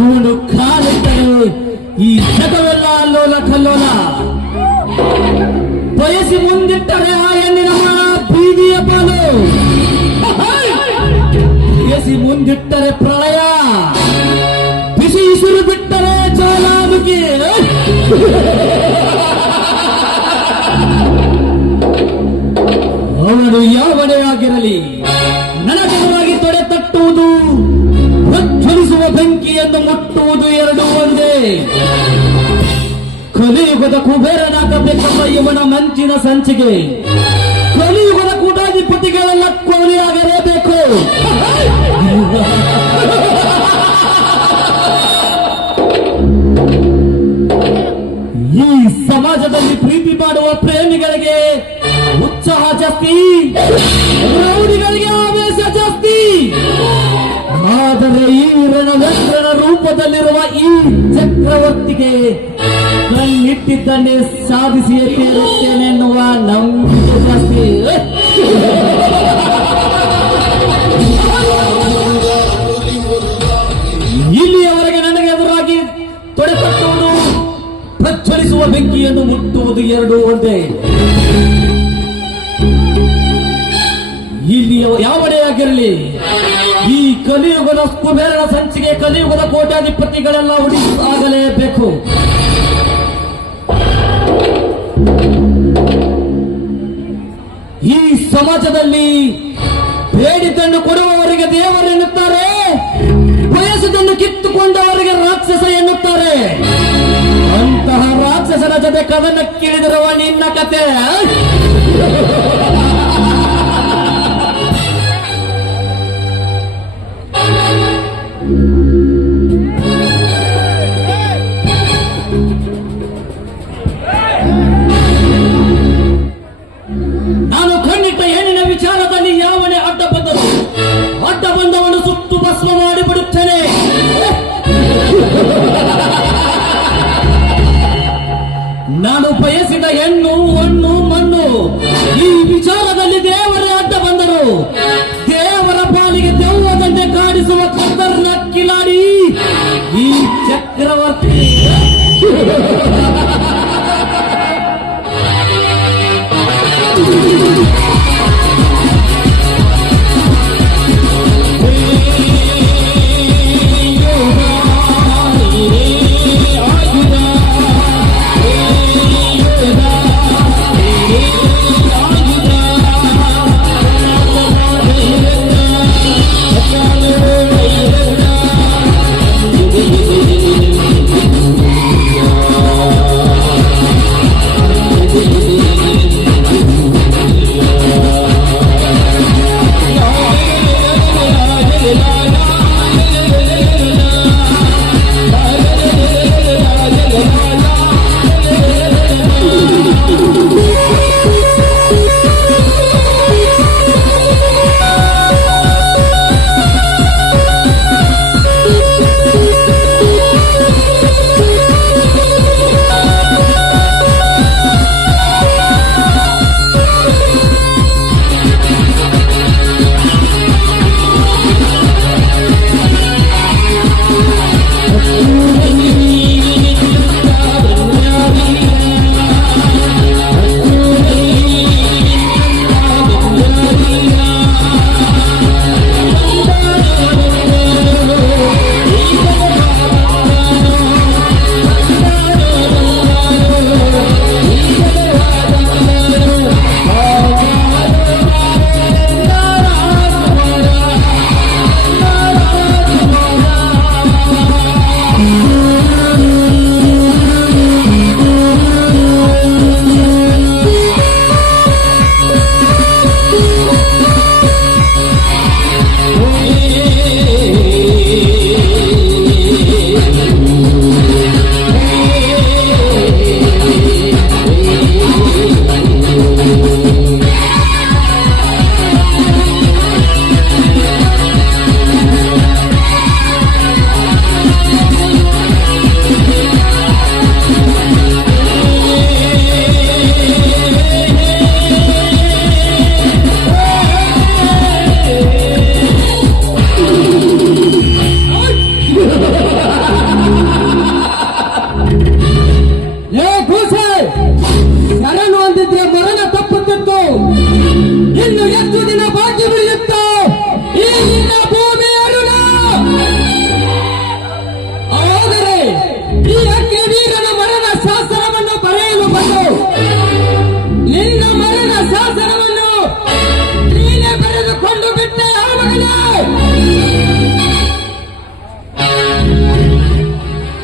ಇವನು ಕಾಲಿಟ್ಟರೆ ಈ ಜಗವೆಲ್ಲ ಅಲ್ಲೋಲ ಕಲ್ಲೋಲ. ಬಯಸಿ ಮುಂದಿಟ್ಟರೆ ಆ ಹೆಣ್ಣಿನ ಮಾನ ಬೀದಿಯ ಪಾಲು. ಬಯಸಿ ಮುಂದಿಟ್ಟರೆ ಪ್ರಳಯ, ಬಿಸಿ ಇಸುರು ಬಿಟ್ಟರೆ ಜ್ವಾಲಾಮುಖಿ. ಅವನು ಯಾವನೇ ಆಗಿರಲಿ ನನಗವಾಗಿ ತೊಡೆ ತಟ್ಟುವುದು, ಪ್ರಜ್ವಲಿಸುವ ಬೆಂಕಿಯನ್ನು ಮುಟ್ಟುವುದು ಎರಡೂ ಒಂದೇ. ಕಲಿಯುಗದ ಕುಬೇರನಾಗಬೇಕೆಂಬ ಇವನ ಮಂಚಿನ ಸಂಚಿಗೆ ಕಲಿಯುಗದ ಕೂಟಾಧಿಪತಿಗಳೆಲ್ಲ ಕೋಲಿಯಾಗಲೇಬೇಕು. ಈ ಸಮಾಜದಲ್ಲಿ ಪ್ರೀತಿ ಮಾಡುವ ಪ್ರೇಮಿಗಳಿಗೆ ಉತ್ಸಾಹ ಜಾಸ್ತಿ, ರೌಡಿಗಳಿಗೆ ಆವೇಶ ಜಾಸ್ತಿ. ಆದರೆ ಈ ರಣವ್ಯಕ್ರನ ರೂಪದಲ್ಲಿರುವ ಈ ಚಕ್ರವರ್ತಿಗೆ ಕಣ್ಣಿಟ್ಟಿದ್ದನ್ನೇ ಸಾಧಿಸಿಯೇ ತೀರುತ್ತೇನೆ ಎನ್ನುವ ನಂಬಿಕೆ ಜಾಸ್ತಿ. ಇಲ್ಲಿಯವರೆಗೆ ನನಗೆ ಎದುರಾಗಿ ತೊಡೆತಟ್ಟುವುದು, ಪ್ರಜ್ವಲಿಸುವ ಬೆಂಕಿಯನ್ನು ಮುಟ್ಟುವುದು ಎರಡೂ ಒಂದೇ. ಇಲ್ಲಿ ಯಾವಡೇ ಆಗಿರಲಿ ಈ ಕಲಿಯುಗದ ಕುಬೇರನ ಸಂಚಿಗೆ ಕಲಿಯುಗದ ಕೋಟ್ಯಾಧಿಪತಿಗಳೆಲ್ಲ ಆಗಲೇಬೇಕು. ಈ ಸಮಾಜದಲ್ಲಿ ಬೇಡಿದ್ದನ್ನು ಕೊಡುವವರಿಗೆ ದೇವರೆನ್ನುತ್ತಾರೆ, ಬಯಸಿದ್ದನ್ನು ಕಿತ್ತುಕೊಂಡವರಿಗೆ ರಾಕ್ಷಸ ಎನ್ನುತ್ತಾರೆ. ಅಂತಹ ರಾಕ್ಷಸನ ಜೊತೆ ಕದನ ಕೇಳಿದಿರುವ ನಿನ್ನ ಕತೆ ನಾನು ಕಣ್ಣಿಟ್ಟ ಹೆಣ್ಣಿನ ವಿಚಾರದಲ್ಲಿ ಯಾವನೇ ಅಡ್ಡ ಬಂದರು, ಅಡ್ಡ ಬಂದವನು ಸುಟ್ಟು ಭಸ್ಮ ಮಾಡಿಬಿಡುತ್ತೇನೆ. ನಾನು ಬಯಸಿದ ಹೆಣ್ಣು ಹಣ್ಣು ಮಣ್ಣು, ಈ ವಿಚಾರದಲ್ಲಿ ದೇವರೇ ಅಡ್ಡ ಬಂದರು. ದೇವರ ಪಾಲಿಗೆ ದೆವ್ವದಂತೆ ಕಾಡಿಸುವ ಕತ್ತರ್ನ ಕಿಲಾಡಿ ಈ ಚಕ್ರವರ್ತಿ.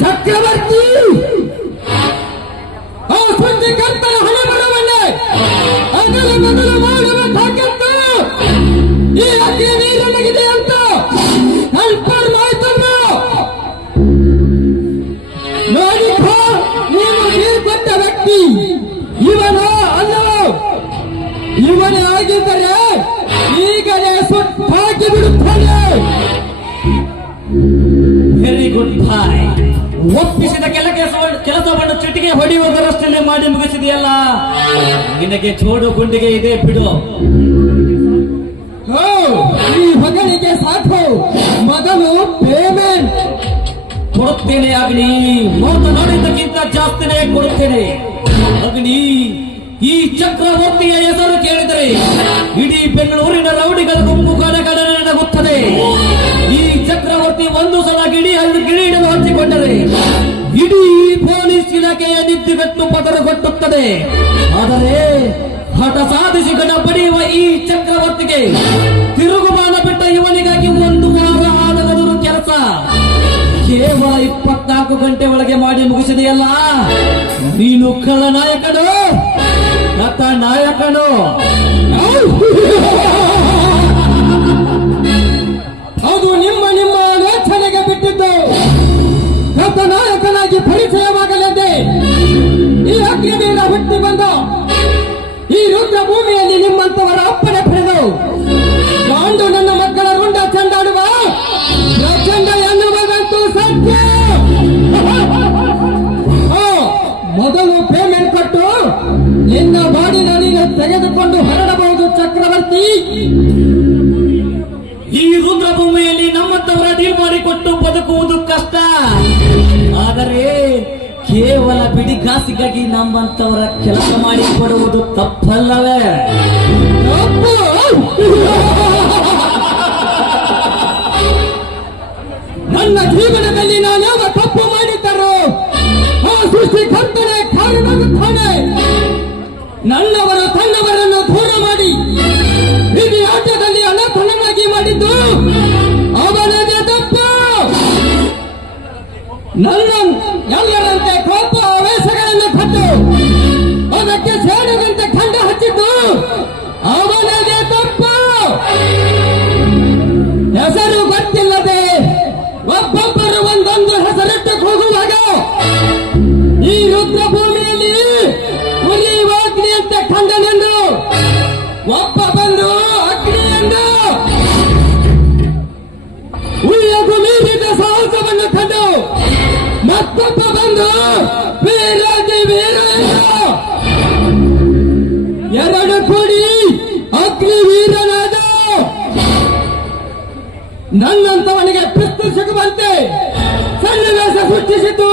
ಚಕ್ರವರ್ತಿ ಆ ಸೃಷ್ಟಿಕರ್ತನ ಹಣೆ ಬರವನ್ನೇ ಅದರ ಮೊದಲು ಮಾಡುವ ತಾಕತ್ತು ಈ ಅಗ್ನಿವೀರನಿಗಿದೆ ಅಂತ ಕಲ್ಪರ್ ಮಾಯ್ತಮ್ಮ. ನೋಡಿಪ್ಪ, ನೀನು ನೀರ್ಕೊಟ್ಟ ವ್ಯಕ್ತಿ ಇವನ ಅಲ್ಲ. ಇವನೇ ಆಗಿದ್ದರೆ ಈಗಲೇ ಸುಟ್ಟಾಕಿ ಬಿಡುತ್ತಾನೆ. ವೆರಿ ಗುಡ್ ಬಾಯ್. ಒಪ್ಪಿಸಿದ ಕೆಲಸವನ್ನು ಚಿಟಿಕೆ ಹೊಡೆಯುವುದರಷ್ಟಲ್ಲೇ ಮಾಡಿ ಮುಗಿಸಿದೆಯಲ್ಲ. ನಿನಗೆ ಚೋಡು ಗುಂಡಿಗೆ ಇದೆ ಬಿಡು. ಈ ಮಗನಿಗೆ ಸಾಕು, ಮೊದಲು ಪೇಮೆಂಟ್ ಕೊಡುತ್ತೇನೆ ಅಗ್ನಿ. ಮಾತನಾಡಿದ್ದಕ್ಕಿಂತ ಜಾಸ್ತಿನೇ ಕೊಡುತ್ತೇನೆ ಅಗ್ನಿ. ಈ ಚಕ್ರವರ್ತಿಯ ಹೆಸರು ಕೇಳಿದರೆ ಇಡೀ ಬೆಂಗಳೂರಿನ ರೌಡಿಗಳ ಗುಂಪು ಕಡೆ ನಗುತ್ತದೆ. ಈ ಚಕ್ರವರ್ತಿ ಒಂದು ಸಲ ಗಿಡಿಯನ್ನು ಹಚ್ಚಿಕೊಂಡರೆ ಇಡೀ ಪೊಲೀಸ್ ಇಲಾಖೆಯ ನಿದ್ದುಗಟ್ಟು ಪದರಗೊಟ್ಟುತ್ತದೆ. ಆದರೆ ಹಠ ಸಾಧಿಸಿ ಗಡ ಪಡೆಯುವ ಈ ಚಕ್ರವರ್ತಿಗೆ ತಿರುಗುಮಾನ ಬಿಟ್ಟ ಇವನಿಗಾಗಿ ಒಂದು ವಾರ ಆಗದರೂ ಕೆಲಸ ಕೇವಲ 24 ಗಂಟೆ ಒಳಗೆ ಮಾಡಿ ಮುಗಿಸಿದೆಯಲ್ಲ. ನೀನು ಖಳನಾಯಕನು, ಕಥ ನಾಯಕನು. ಅದು ನಿಮ್ಮ ಆಲೋಚನೆಗೆ ಬಿಟ್ಟಿದ್ದು. ಕಥ ನಾಯಕನಾಗಿ ಪರಿಚಯವಾಗಲಿದೆ. ಈ ಅಗ್ನಿವೀರ ಹುಟ್ಟಿ ಬಂದ ಈ ರುದ್ರ ಭೂಮಿಯಲ್ಲಿ ನಿಮ್ಮಂತವರ ಅಪ್ಪಣೆ ಪಡೆದು ಗಾಂಡು ನನ್ನ ಮಕ್ಕಳ ರುಂಡ ಚಂಡಾಡುವ ಪ್ರಚಂಡ ಎನ್ನುವುದಂತೂ ಸತ್ಯ. ಮೊದಲು ಪೇಮೆಂಟ್ ಕೊಟ್ಟು ನಿನ್ನ ಬಾಡಿನ ನೀನು ತೆಗೆದುಕೊಂಡು ಹೊರಡಬಹುದು ಚಕ್ರವರ್ತಿ. ಈ ರುದ್ರಭೂಮಿಯಲ್ಲಿ ನಮ್ಮಂತವರ ಡೀಲ್ ಮಾಡಿಕೊಟ್ಟು ಬದುಕುವುದು ಕಷ್ಟ. ಆದರೆ ಕೇವಲ ಬಿಡಿ ಕಾಸಿಗಾಗಿ ನಮ್ಮಂತವರ ಕೆಲಸ ಮಾಡಿಕೊಡುವುದು ತಪ್ಪಲ್ಲವೇ? ನನ್ನ ಜೀವನದಲ್ಲಿ ನಾನ್ಯಾವ ತಪ್ಪು ಮಾಡಿದ್ದರು ಆ ಸೃಷ್ಟಿಕರ್ತನೆ ಕಾರಣವಾಗುತ್ತಾನೆ. ನನ್ನವರು ತನ್ನವರನ್ನು ದೂರ ಮಾಡಿ ವಿಧಿ ಆಟದಲ್ಲಿ ಅನಾಥನನ್ನಾಗಿ ಮಾಡಿದ್ದು ಅವನದೇ ತಪ್ಪು. ನನ್ನ ಎಲ್ಲರಂತೆ ಕೋಪ ಆವೇಶಗಳನ್ನು ಕೊಟ್ಟು ಅದಕ್ಕೆ ಸೇಡದಂತೆ ಖಂಡ ಹಚ್ಚಿದ್ದು ಅವನದೇ ತಪ್ಪು. ಹೆಸರು ಗೊತ್ತಿಲ್ಲದೆ ಒಬ್ಬೊಬ್ಬರು ಒಂದೊಂದು ಹೆಸರಿಟ್ಟು ಹೋಗುವಾಗ ಈ ರುದ್ರ ಭೂಮಿಯಲ್ಲಿ ಉರಿಯುವ ಅಗ್ನಿ ಅಂತ ಖಂಡನೆಂದು ಒಬ್ಬ ಬಂದು ಅಗ್ನಿ ಎಂದು ಉಳಿಯದು ಮೀರಿದ ಸಾಹಸವನ್ನು ಕಂಡು ಮತ್ತೊಬ್ಬ ಬಂದು ವೀರಾದಿ ವೀರ ಎರಡು ಕೂಡಿ ಅಗ್ನಿ ವೀರನಾದ. ನನ್ನಂತವನಿಗೆ ಪಿಸ್ತು ಸಿಗುವಂತೆ ಸನ್ನಿವೇಶ ಸೃಷ್ಟಿಸಿದ್ದು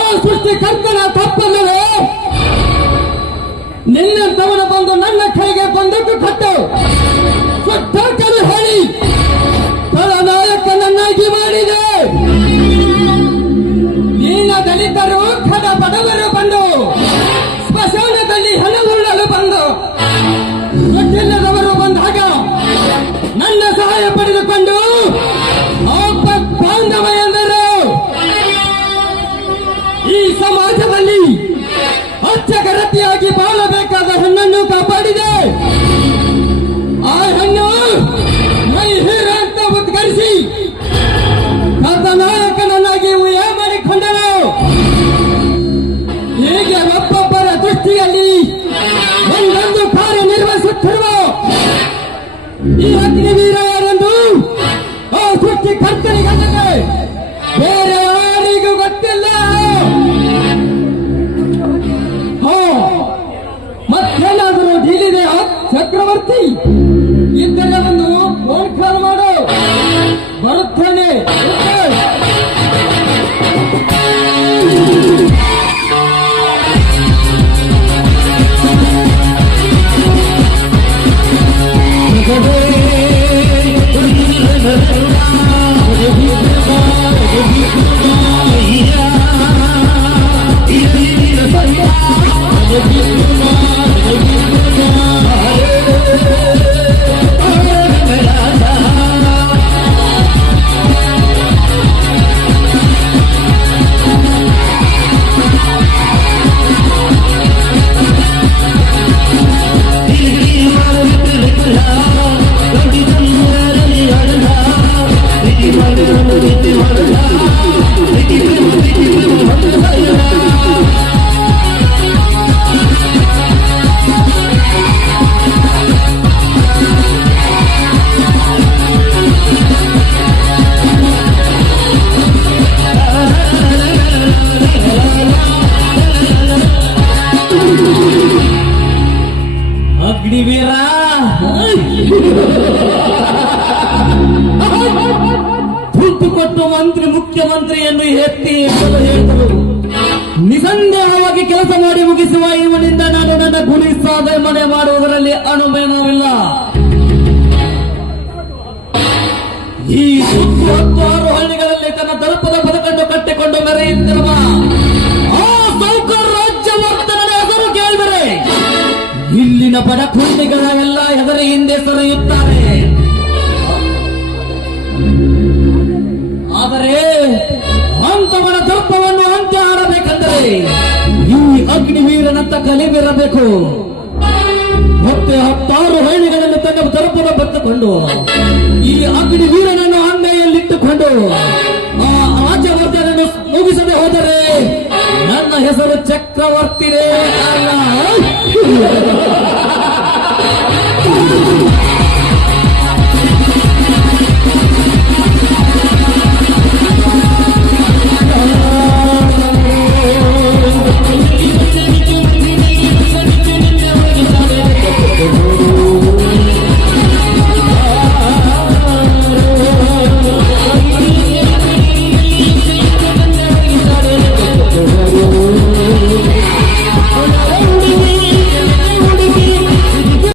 ಆ ಸೃಷ್ಟಿಕರ್ತನ ತಪ್ಪಲ್ಲವೇ? ನಿನ್ನಂತವನು ಬಂದು ನನ್ನ ಕೈಗೆ ಬಂದದ್ದು ಕೊಟ್ಟು ಸುಟ್ಟಾಕಲು ಹೇಳಿ ನಾಯಕನನ್ನಾಗಿ ಮಾಡಿದೆ. ದೀನ ದಲಿತರು ಖಡ ಬಡವರು ಬಂದು ಸ್ಮಶಾನದಲ್ಲಿ ಹಣವುಳ್ಳಲು ಬಂದು ಗೊತ್ತಿಲ್ಲದವರು ಬಂದಾಗ ನನ್ನ ಸಹಾಯ ಪಡೆದುಕೊಂಡು ಬಾಂಧವ ಎಂದರು. ಈ ಸಮಾಜದಲ್ಲಿ ಅಚ್ಚಗರತಿಯಾಗಿ ಬಾಳಬೇಕಾದ ಹೆಣ್ಣನ್ನು ಕಾಪಾಡಿದೆ. ಆ ಹೆಣ್ಣು ಮೈ ಹೀರ ಅಂತ ಉದ್ಘಾಟಿಸಿ ಕಥಾನಾಯಕನನ್ನಾಗಿ ಊಹೆ ಮಾಡಿಕೊಂಡರು. ಹೀಗೆ ಒಬ್ಬೊಬ್ಬರ ದೃಷ್ಟಿಯಲ್ಲಿ ಒಂದೊಂದು ಕಾರ್ಯನಿರ್ವಹಿಸುತ್ತಿರುವ ಈ ಅಗ್ನಿವೀರ ಯಾರೆಂದು ಆ ಸೃಷ್ಟಿಕರ್ತನಿಗಲ್ಲದೆ ಬೇರೆ ಯಾರಿಗೂ ಗೊತ್ತಿಲ್ಲ. ಮತ್ತೇನಾದರೂ ಡೀಲಿದೆ ಚಕ್ರವರ್ತಿ ಇದ್ದರೆ ಒಂದು ಫೋನ್ ಕಾಲ್ ಮಾಡು, ಬರುತ್ತೇನೆ. ಮಂತ್ರಿ ಮುಖ್ಯಮಂತ್ರಿಯನ್ನು ಎತ್ತಿ ಎತ್ತಲು ಹೇಳಿದರು. ನಿಸಂದೇಹವಾಗಿ ಕೆಲಸ ಮಾಡಿ ಮುಗಿಸುವ ಇವನಿಂದ ನಾನು ನನ್ನ ಗುರಿ ಸಾಧನೆ ಮಾಡುವುದರಲ್ಲಿ ಅನುಮಾನವಿಲ್ಲ. ಈ ಸುತ್ತು 10 ಹಳ್ಳಿಗಳಲ್ಲಿ ತನ್ನ ದರ್ಪದ ಬದುಕನ್ನು ಕಟ್ಟಿಕೊಂಡು ಮೆರೆಯುತ್ತಿರುವ ಆ ಸೌಕರ್ ರಾಜ್ಯವರ್ಧನನ ಹೆಸರು ಕೇಳಿದರೆ ಇಲ್ಲಿನ ಬಡ ಕುಂಡಿಗಳ ಎಲ್ಲ ಹೆದರಿ ಹಿಂದೆ ಸರಿಯುತ್ತಾರೆ. ಆದರೆ ಅಂತವನ ದರ್ಪವನ್ನು ಅಂತ್ಯ ಆಡಬೇಕೆಂದರೆ ಈ ಅಗ್ನಿವೀರನಂತ ಕಲಿಬಿರಬೇಕು. ಮತ್ತೆ 10 ಹಳ್ಳಿಗಳನ್ನು ತನ್ನ ದರ್ಪದ ಬತ್ತುಕೊಂಡು ಈ ಅಗ್ನಿವೀರನನ್ನು ಅಂಗೈಯಲ್ಲಿಟ್ಟುಕೊಂಡು ಆ ರಾಜ್ಯವರ್ಧನನ್ನು ಮುಗಿಸದೆ ಹೋದರೆ ನನ್ನ ಹೆಸರು ಚಕ್ರವರ್ತಿರೇ ಅಲ್ಲ.